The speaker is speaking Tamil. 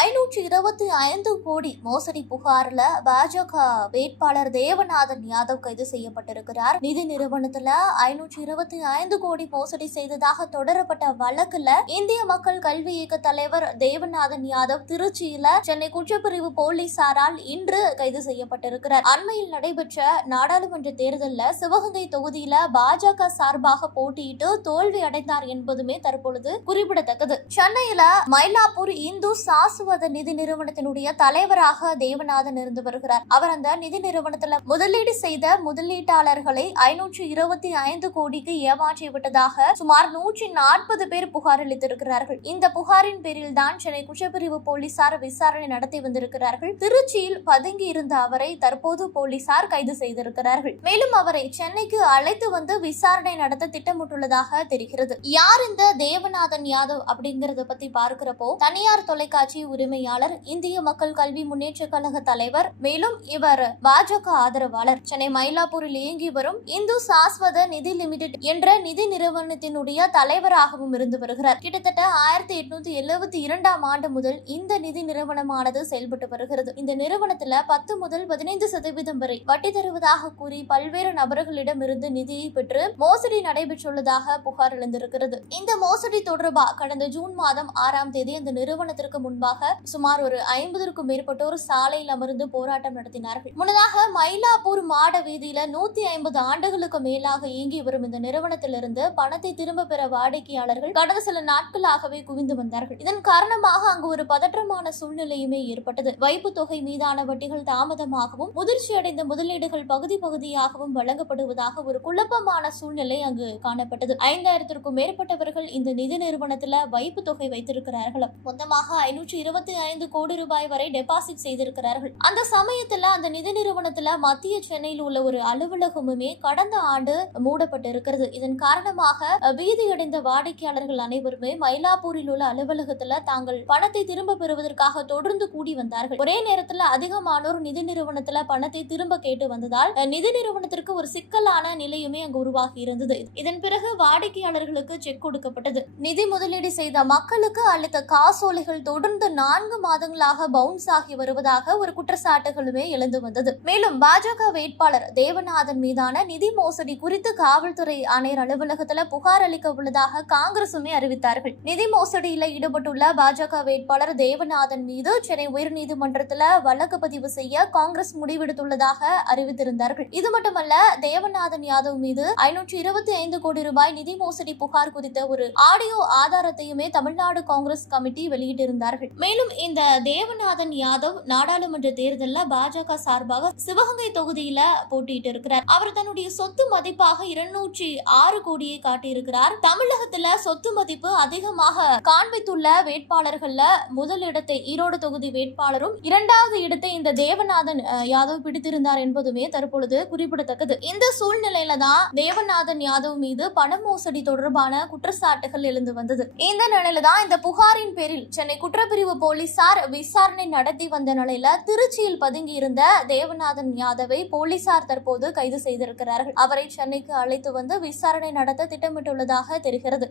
525 கோடி மோசடி புகார்ல பாஜக வேட்பாளர் தேவநாதன் யாதவ் கைது செய்யப்பட்டிருக்கிறார். நிதி நிறுவனத்துல 525 கோடி மோசடி செய்ததாக தொடரப்பட்ட வழக்குல இந்திய மக்கள் கல்வி இயக்க தலைவர் தேவநாதன் யாதவ் திருச்சியில சென்னை குற்றப்பிரிவு போலீசாரால் இன்று கைது செய்யப்பட்டிருக்கிறார். அண்மையில் நடைபெற்ற நாடாளுமன்ற தேர்தலில் சிவகங்கை தொகுதியில பாஜக சார்பாக போட்டியிட்டு தோல்வி அடைந்தார் என்பதுமே தற்பொழுது குறிப்பிடத்தக்கது. சென்னையில மயிலாப்பூர் இந்து சாஸ்வத நிதி நிறுவனத்தினுடைய தலைவராக தேவநாதன் இருந்து வருகிறார். அவர் அந்த நிதி நிறுவனத்துல முதலீடு செய்த முதலீட்டாளர்களை 525 கோடிக்கு ஏமாற்றி விட்டதாக சுமார் 140 பேர் புகார் அளித்திருக்கிறார்கள். இந்த புகாரின் பேரில் தான் சென்னை குற்றப்பிரிவு போலீசார் விசாரணை நடத்தி வந்திருக்கிறார்கள். திருச்சியில் பதுங்கி இருந்த அவரை தற்போது போலீசார் கைது செய்திருக்கிறார்கள். மேலும் அவரை சென்னைக்கு அழைத்து வந்து விசாரணை நடத்த திட்டமிட்டுள்ளதாக தெரிகிறது. யார் இந்த தேவநாதன் யாதவ் அப்படிங்கறத பத்தி பார்க்கிறப்போ, தனியார் தொலைக்காட்சி உரிமையாளர், இந்திய மக்கள் கல்வி முன்னேற்ற கழக தலைவர், மேலும் இவர் பாஜக ஆதரவாளர். சென்னை மயிலாப்பூரில் இயங்கி வரும் இந்து சாஸ்வத நிதி லிமிடெட் என்ற நிதி நிறுவனத்தினுடைய தலைவராகவும் இருந்து வருகிறார். கிட்டத்தட்ட 1872 ஆண்டு முதல் இந்த நிதி நிறுவனமானது செயல்பட்டு வருகிறது. இந்த நிறுவனத்துல 10 முதல் 15% வரை வட்டி தருவதாக கூறி பல்வேறு நபர்களிடம் இருந்து நிதியை பெற்று மோசடி நடைபெற்றுள்ளதாக புகார் எழுந்திருக்கிறது. இந்த மோசடி தொடர்பாக கடந்த ஜூன் மாதம் 6ஆம் தேதி அந்த நிறுவனத்திற்கு முன்பாக சுமார் ஒரு 50க்கும் மேற்பட்டோர் சாலையில் அமர்ந்து போராட்டம் நடத்தினார்கள். முன்னதாக மயிலாப்பூர் மாட வீதியில 150 ஆண்டுகளுக்கு மேலாக இயங்கி வரும் இந்த நிறுவனத்திலிருந்து பணத்தை திரும்ப பெற வாடிக்கையாளர்கள் கடந்த சில நாட்களாகவே குவிந்து வந்தார்கள். இதன் காரணமாக அங்கு ஒரு பதற்றமான சூழ்நிலையுமே ஏற்பட்டது. வைப்பு தொகை மீதான வட்டிகள் தாமதமாகவும் முதிர்ச்சி அடைந்த முதலீடுகள் பகுதி பகுதியாகவும் வழங்கப்படுவதாக ஒரு குழப்பமான சூழ்நிலை அங்கு காணப்பட்டது. 5000க்கும் மேற்பட்டவர்கள் இந்த நிதி நிறுவனத்துல வைப்பு தொகை வைத்திருக்கிறார்கள். மொத்தமாக 525 கோடி ரூபாய் வரை டெபாசிட் செய்திருக்கிறார்கள். அந்த சமயத்துல அந்த நிதி நிறுவனத்துல மத்திய சென்னையில் உள்ள ஒரு அலுவலகமுமே கடந்த ஆண்டு மூடப்பட்டிருக்கிறது. இதன் காரணமாக பீதியடைந்த வாடிக்கையாளர்கள் அனைவருமே மயிலாப்பூரில் உள்ள அலுவலகத்துல தாங்கள் பணத்தை திரும்ப பெறுவதற்காக தொடர்ந்து கூடி வந்தார்கள். ஒரே நேரத்துல அதிகமானோர் நிதி நிறுவனத்துல பணத்தை திரும்ப கேட்டு வந்ததால் நிதி நிறுவனத்திற்கு ஒரு சிக்கலான நிலையுமே அங்கு உருவாகி இருந்தது. இதன் பிறகு வாடிக்கையாளர்களுக்கு செக் கொடுக்கப்பட்டது. நிதி முதலீடு செய்த மக்களுக்கு அளித்த காசோலைகள் தொடர்ந்து 4 மாதங்களாக பவுன்ஸ் ஆகி வருவதாக ஒரு குற்றச்சாட்டுகளுமே எழுந்து வந்தது. மேலும் பாஜக வேட்பாளர் தேவநாதன் மீதான நிதி மோசடி குறித்து காவல்துறை ஆணையர் அலுவலகத்தில் புகார் அளிக்க உள்ளதாக காங்கிரசுமே அறிவித்தார்கள். நிதி மோசடியில் ஈடுபட்டுள்ள பாஜக வேட்பாளர் தேவநாதன் மீது சென்னை உயர்நீதிமன்றத்தில் வழக்கு பதிவு செய்ய காங்கிரஸ் முடிவெடுத்துள்ளதாக அறிவித்திருந்தார்கள். இது மட்டுமல்ல, தேவநாதன் யாதவ் மீது 525 கோடி ரூபாய் நிதி மோசடி புகார் குறித்த ஒரு ஆடியோ ஆதாரத்தையுமே தமிழ்நாடு காங்கிரஸ் கமிட்டி வெளியிட்டிருந்தார்கள். மேலும் இந்த தேவநாதன் யாதவ் நாடாளுமன்ற தேர்தலில் பாஜக சார்பாக சிவகங்கை தொகுதியில போட்டியிட்டு இருக்கிறார். அவர் தன்னுடைய சொத்து மதிப்பாக 206 கோடியை காட்டியிருக்கிறார். தமிழகத்துல சொத்து மதிப்பு அதிகமாக காண்பித்துள்ள வேட்பாளர்கள்ல முதலிடத்தை ஈரோடு தொகுதி வேட்பாளரும், 2வது இடத்தை இந்த தேவநாதன் யாதவ் பிடித்திருந்தார் என்பதுமே தற்பொழுது குறிப்பிடத்தக்கது. இந்த சூழ்நிலையில தான் தேவநாதன் யாதவ் மீது பண மோசடி தொடர்பான குற்றச்சாட்டுகள் எழுந்து வந்தது. இந்த நிலையில தான் இந்த புகாரின் பேரில் சென்னை குற்றப்பிரிவு போலீசார் விசாரணை நடத்தி வந்த நிலையில திருச்சியில் பதுங்கி இருந்த தேவநாதன் யாதவை போலீசார் தற்போது கைது செய்திருக்கிறார்கள். அவரை சென்னைக்கு அழைத்து வந்து விசாரணை நடத்த திட்டமிட்டுள்ளதாக தெரிகிறது.